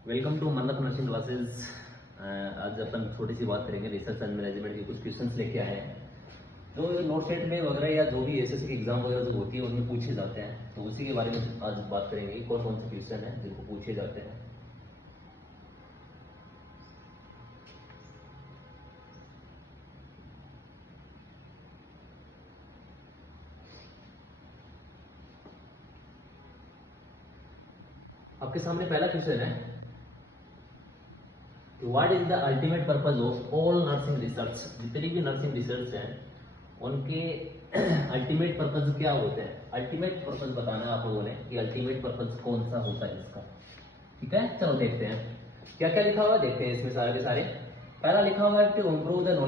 Welcome to मन्नत nursing classes. आज अपन थोड़ी सी बात करेंगे रिसर्च एंड मैनेजमेंट के कुछ क्वेश्चंस लेके आए हैं जो नोट सेट में वगैरह या जो भी एसएससी की एग्जाम वगैरह जो होती है उनमें पूछे जाते हैं, तो उसी के बारे में आज बात करेंगे। कौन कौन से क्वेश्चन है जिनको पूछे जाते हैं। आपके सामने पहला क्वेश्चन है, what is the ultimate purpose of all nursing research. जितनी भी नर्सिंग रिसर्च हैं उनके अल्टीमेट पर्पज क्या होते हैं। अल्टीमेट पर्पज बताना है आप लोगों ने कि अल्टीमेट पर्पज कौन सा होता है इसका। ठीक है, चलो देखते हैं क्या क्या लिखा हुआ है। देखते हैं इसमें सारे के सारे। पहला लिखा हुआ है कि इम्प्रूव द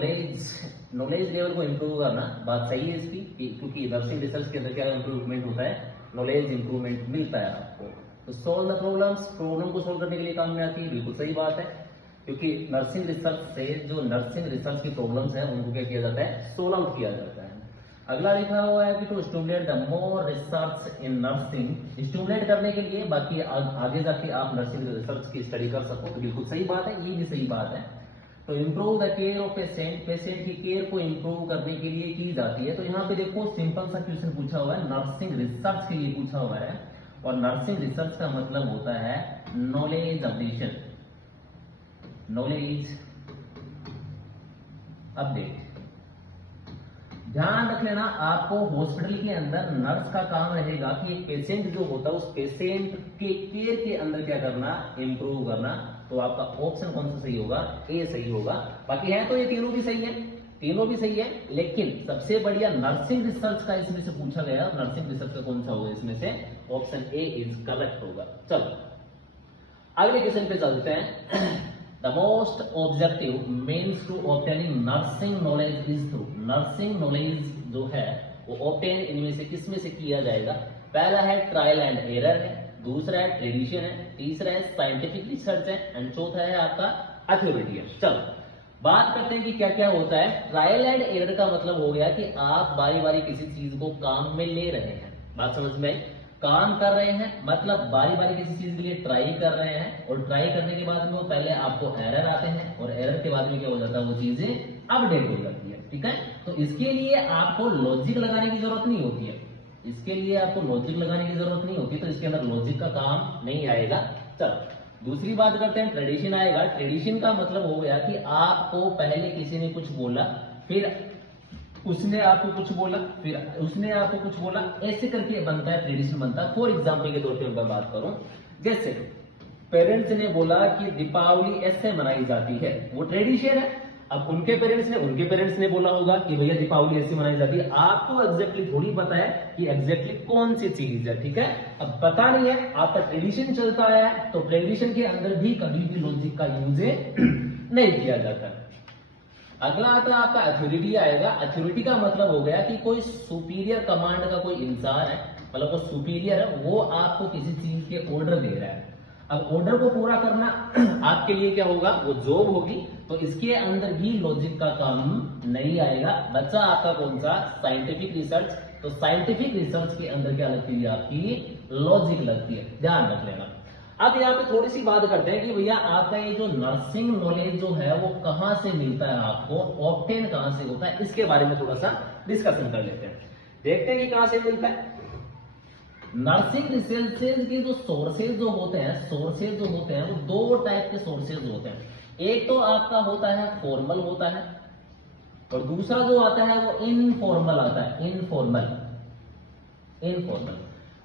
नॉलेज लेवल को इम्प्रूव करना। बात सही है इसकी क्योंकि नर्सिंग रिसर्च के अंदर क्या इम्प्रूवमेंट होता है, नॉलेज इंप्रूवमेंट मिलता है आपको। तो सोल्व द प्रॉब्लम को सोल्व करने के लिए काम में आती है, बिल्कुल सही बात है। क्योंकि नर्सिंग रिसर्च से जो नर्सिंग रिसर्च की प्रॉब्लम्स हैं उनको क्या किया जाता है, सोल्व आउट किया जाता है। अगला लिखा हुआ है कि to stimulate the more research in nursing. Stimulate करने के लिए बाकी आगे जाके आप नर्सिंग रिसर्च की स्टडी कर सको, तो बिल्कुल सही बात है, ये भी सही बात है। तो improve the care of patient, patient की केयर को इम्प्रूव करने के लिए की जाती है। तो यहाँ पे देखो सिंपल सा क्वेश्चन पूछा हुआ है, नर्सिंग रिसर्च के लिए पूछा हुआ है। और नर्सिंग रिसर्च का मतलब होता है नॉलेज अपडेशन, नॉलेज अपडेट। ध्यान रख लेना, आपको हॉस्पिटल के अंदर नर्स का काम रहेगा कि एक पेशेंट जो होता है उस पेशेंट के केयर के अंदर क्या करना, इंप्रूव करना। तो आपका ऑप्शन कौन सा सही होगा, ए सही होगा। बाकी है तो ये तीनों भी सही है, तीनों भी सही है, लेकिन सबसे बढ़िया नर्सिंग रिसर्च का इसमें से पूछा गया। नर्सिंग रिसर्च का कौन सा होगा इसमें से, ऑप्शन ए इज करेक्ट होगा। चलो अगले क्वेश्चन पे चलते हैं। The most objective means to obtaining nursing knowledge is through. Nursing knowledge जो है वो ऑब्टेन इनमें से किसमें से किया जाएगा। पहला है ट्रायल एंड एरर है, दूसरा है ट्रेडिशन है, तीसरा है साइंटिफिक रिसर्च है, एंड चौथा है आपका अथॉरिटी है। चलो बात करते हैं कि क्या क्या होता है। ट्रायल एंड एरर का मतलब हो गया कि आप बारी बारी किसी चीज को काम में ले रहे हैं। बात समझ में आई, काम कर रहे हैं मतलब बारी बारी किसी चीज के लिए ट्राई कर रहे हैं, और ट्राई करने के बाद में वो पहले आपको एरर आते हैं, और एरर के बाद में क्या हो जाता है, वो चीजें अपडेट हो जाती है। ठीक है, तो इसके लिए आपको लॉजिक लगाने की जरूरत नहीं होती है, इसके लिए आपको लॉजिक लगाने की जरूरत नहीं होती, तो इसके अंदर लॉजिक का काम नहीं आएगा। चलो दूसरी बात करते हैं, ट्रेडिशन आएगा। ट्रेडिशन का मतलब हो गया कि आपको पहले किसी ने कुछ बोला, फिर उसने आपको कुछ बोला, फिर उसने आपको कुछ बोला, ऐसे करके बनता है, ट्रेडिशन बनता है। फॉर एग्जाम्पल के तौर पर मैं बात करूं, जैसे पेरेंट्स ने बोला कि दीपावली ऐसे मनाई जाती है, वो ट्रेडिशन है। अब उनके पेरेंट्स ने बोला होगा कि भैया दीपावली ऐसी मनाई जाती है। आपको एग्जैक्टली थोड़ी पता है कि एग्जैक्टली कौन सी चीज है। ठीक है, अब पता नहीं है, आपका ट्रेडिशन चलता है, तो ट्रेडिशन के अंदर भी कभी भी लॉजिक का यूज नहीं किया जाता है। अगला आता है आपका अथॉरिटी आएगा। अथॉरिटी का मतलब हो गया कि कोई सुपीरियर कमांड का कोई इंसान है, मतलब वो सुपीरियर है, वो आपको किसी चीज के ऑर्डर दे रहा है। अब ऑर्डर को पूरा करना आपके लिए क्या होगा, वो जॉब होगी, तो इसके अंदर भी लॉजिक का काम नहीं आएगा। बच्चा आपका कौन सा, साइंटिफिक रिसर्च। तो साइंटिफिक रिसर्च के अंदर क्या लगती है, आपकी लॉजिक लगती है, ध्यान रख लेना। अब यहाँ पे थोड़ी सी बात करते हैं कि भैया आपका ये जो नर्सिंग नॉलेज जो है वो कहां से मिलता है, आपको ऑब्टेन कहां से होता है, इसके बारे में थोड़ा सा डिस्कशन कर लेते हैं। देखते हैं कि कहां से मिलता है। नर्सिंग रिसर्चेज के जो सोर्सेज जो होते हैं वो दो टाइप के सोर्सेज होते हैं। एक तो आपका होता है फॉर्मल होता है, और दूसरा जो आता है वो इनफॉर्मल आता है। इनफॉर्मल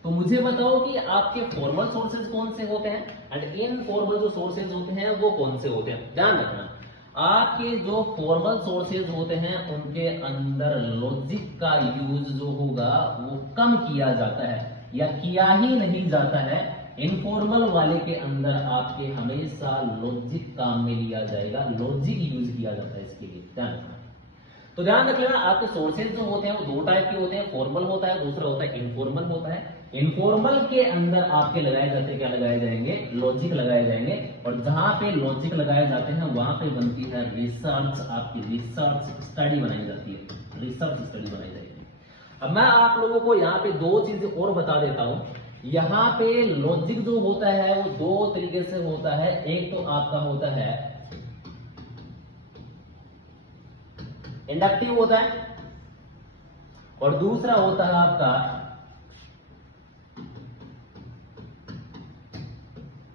तो मुझे बताओ कि आपके फॉर्मल सोर्सेज कौन से होते हैं एंड इनफॉर्मल जो सोर्सेज होते हैं वो कौन से होते हैं। ध्यान रखना, आपके जो फॉर्मल सोर्सेज होते हैं उनके अंदर लॉजिक का यूज जो होगा वो कम किया जाता है या किया ही नहीं जाता है। इनफॉर्मल वाले के अंदर आपके हमेशा लॉजिक काम में लिया जाएगा, लॉजिक यूज किया जाता है, इसके लिए ध्यान रखना। तो ध्यान रख लेना, आपके सोर्सेज जो होते हैं वो दो टाइप के होते हैं, फॉर्मल होता है, दूसरा होता है इनफॉर्मल होता है। इनफॉर्मल के अंदर आपके लगाए जाते हैं, क्या लगाए जाएंगे, लॉजिक लगाए जाएंगे, और जहां पे लॉजिक लगाए जाते हैं वहां पे बनती है रिसर्च, आपकी रिसर्च स्टडी बनाई जाती है, रिसर्च स्टडी बनाई जाती है। अब मैं आप लोगों को यहाँ पे दो चीजें और बता देता हूं यहां पे लॉजिक जो होता है वो दो तरीके से होता है। एक तो आपका होता है इंडक्टिव होता है और दूसरा होता है आपका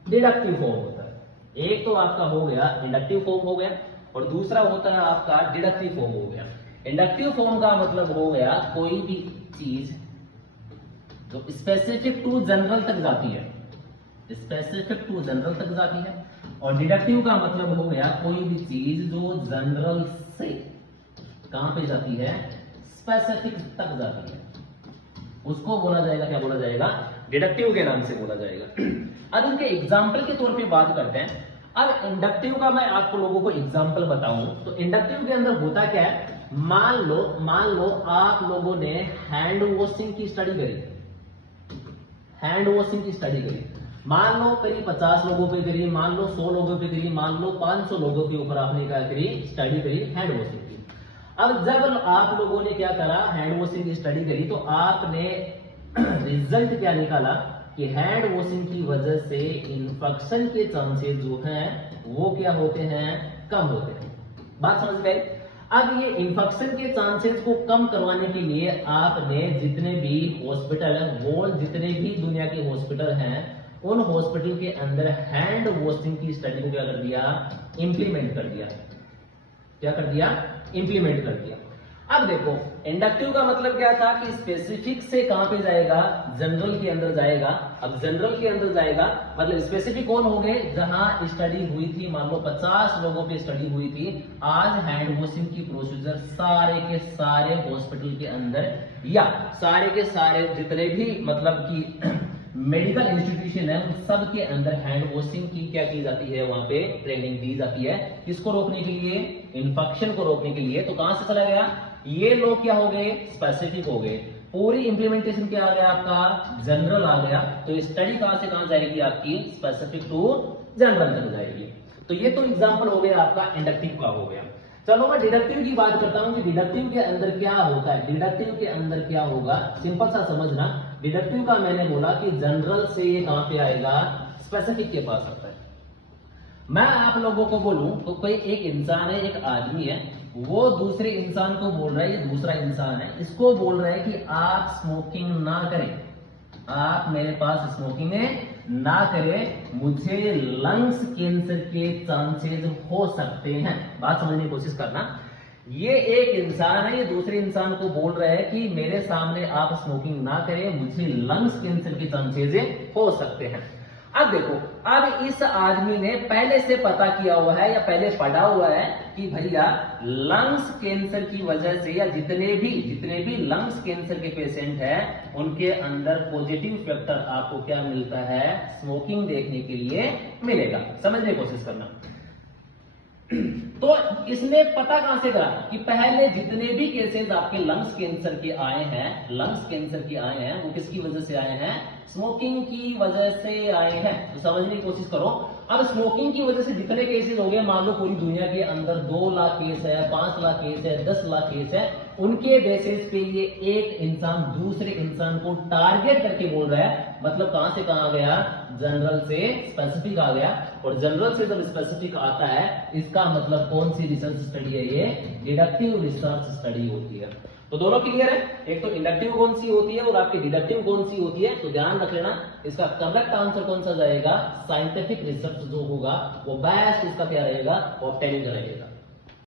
डिडक्टिव फॉर्म होता है। एक तो आपका हो गया इंडक्टिव फॉर्म हो गया और दूसरा होता है आपका डिडक्टिव फॉर्म हो गया। इंडक्टिव फॉर्म का मतलब हो गया कोई भी चीज जो स्पेसिफिक टू जनरल तक जाती है, स्पेसिफिक टू जनरल तक जाती है। और डिडक्टिव का मतलब हो गया कोई भी चीज जो जनरल से कहां पे जाती है, स्पेसिफिक तक जाती है, उसको बोला जाएगा, क्या बोला जाएगा, डिडक्टिव के नाम से बोला जाएगा। अब इनके एग्जाम्पल के तौर पे बात करते हैं। अब इंडक्टिव का मैं आपको लोगों को एग्जाम्पल बताऊं तो इंडक्टिव के अंदर होता क्या है, मान लो आप लोगों ने हैंड वॉशिंग की स्टडी करी, हैंड वॉशिंग की स्टडी करी, मान लो करीब 50 लोगों पे करी, मान लो 100 लोगों पे करी, मान लो 500 लोगों के ऊपर आपने क्या करी, स्टडी करी हैंड वॉशिंग की। अब जब आप लोगों ने क्या करा, हैंड वॉशिंग की स्टडी करी, तो आपने रिजल्ट क्या निकाला कि हैंड वॉशिंग की वजह से इन्फेक्शन के चांसेस जो हैं वो क्या होते हैं, कम होते हैं। बात समझ गए। अब ये इन्फेक्शन के चांसेस को कम करवाने के लिए आपने जितने भी हॉस्पिटल है, वो जितने भी दुनिया के हॉस्पिटल हैं, उन हॉस्पिटल के अंदर हैंड वॉशिंग की स्टडी को क्या कर दिया, इंप्लीमेंट कर दिया। क्या कर दिया, इंप्लीमेंट कर दिया। अब देखो इंडक्टिव का मतलब क्या था कि स्पेसिफिक से कहां पे जाएगा, जनरल के अंदर जाएगा। अब जनरल के अंदर जाएगा मतलब स्पेसिफिक कौन हो गए, जहां स्टडी हुई थी, मान लो 50 लोगों पे स्टडी हुई थी, आज हैंड वॉशिंग की प्रोसीजर सारे के सारे हॉस्पिटल के अंदर या सारे के सारे जितने भी मतलब कि मेडिकल इंस्टीट्यूशन है उन सब के अंदर हैंड वॉशिंग की क्या की जाती है, वहां पे ट्रेनिंग दी जाती है। किसको रोकने के लिए, इन्फेक्शन को रोकने के लिए। तो कहां से चला गया, ये लोग क्या हो गए, स्पेसिफिक हो गए। पूरी इंप्लीमेंटेशन क्या आ गया आपका, जनरल आ गया। तो स्टडी कहां से कहां जाएगी आपकी, स्पेसिफिक टू जनरल तक जाएगी। तो ये तो एग्जांपल हो गया आपका इंडक्टिव का हो गया। चलो मैं डिडक्टिव की बात करता हूं कि डिडक्टिव के अंदर क्या होता है। डिडक्टिव के अंदर क्या होगा, सिंपल सा समझना। डिडक्टिव का मैंने बोला कि जनरल से ये कहां पे आएगा, स्पेसिफिक के पास आता है। मैं आप लोगों को बोलूं तो कोई एक इंसान है, एक आदमी है, वो दूसरे इंसान को बोल रहा है, ये दूसरा इंसान है, इसको बोल रहा है कि आप स्मोकिंग ना करें, आप मेरे पास स्मोकिंग ना करें, मुझे लंग्स कैंसर के चांसेस हो सकते हैं। बात समझने की कोशिश करना। ये एक इंसान है, ये दूसरे इंसान को बोल रहा है कि मेरे सामने आप स्मोकिंग ना करें, मुझे लंग्स कैंसर के चांसेस हो सकते हैं। अब देखो, अब इस आदमी ने पहले से पता किया हुआ है या पहले पढ़ा हुआ है कि भैया लंग्स कैंसर की वजह से या जितने भी लंग्स कैंसर के पेशेंट हैं उनके अंदर पॉजिटिव फैक्टर आपको क्या मिलता है, स्मोकिंग देखने के लिए मिलेगा। समझने की कोशिश करना। तो इसने पता कहां से करा कि पहले जितने भी केसेस आपके लंग्स कैंसर के आए हैं, लंग्स कैंसर के आए हैं, वो किसकी वजह से आए हैं, स्मोकिंग की वजह से आए हैं। तो समझने की कोशिश करो। अब स्मोकिंग की वजह से जितने केसेस हो गए, मान लो पूरी दुनिया के अंदर 2 लाख केस है, 5 लाख केस है, 10 लाख केस है, उनके बेसिस पे ये एक इंसान दूसरे इंसान को टारगेट करके बोल रहा है। मतलब कहां से कहां गया, जनरल से स्पेसिफिक आ गया। और जनरल से जब स्पेसिफिक आता है, इसका मतलब कौन सी रिसर्च स्टडी है, ये डिडक्टिव रिसर्च स्टडी होती है। तो दोनों क्लियर है, एक तो इंडक्टिव कौन सी होती है और आपकी डिडक्टिव कौन सी होती है। तो ध्यान रख लेना, इसका करेक्ट आंसर कौन सा जाएगा, साइंटिफिक रिसर्च जो होगा वो बेस्ट इसका क्या रहेगा, ऑब्टेनिंग रहेगा।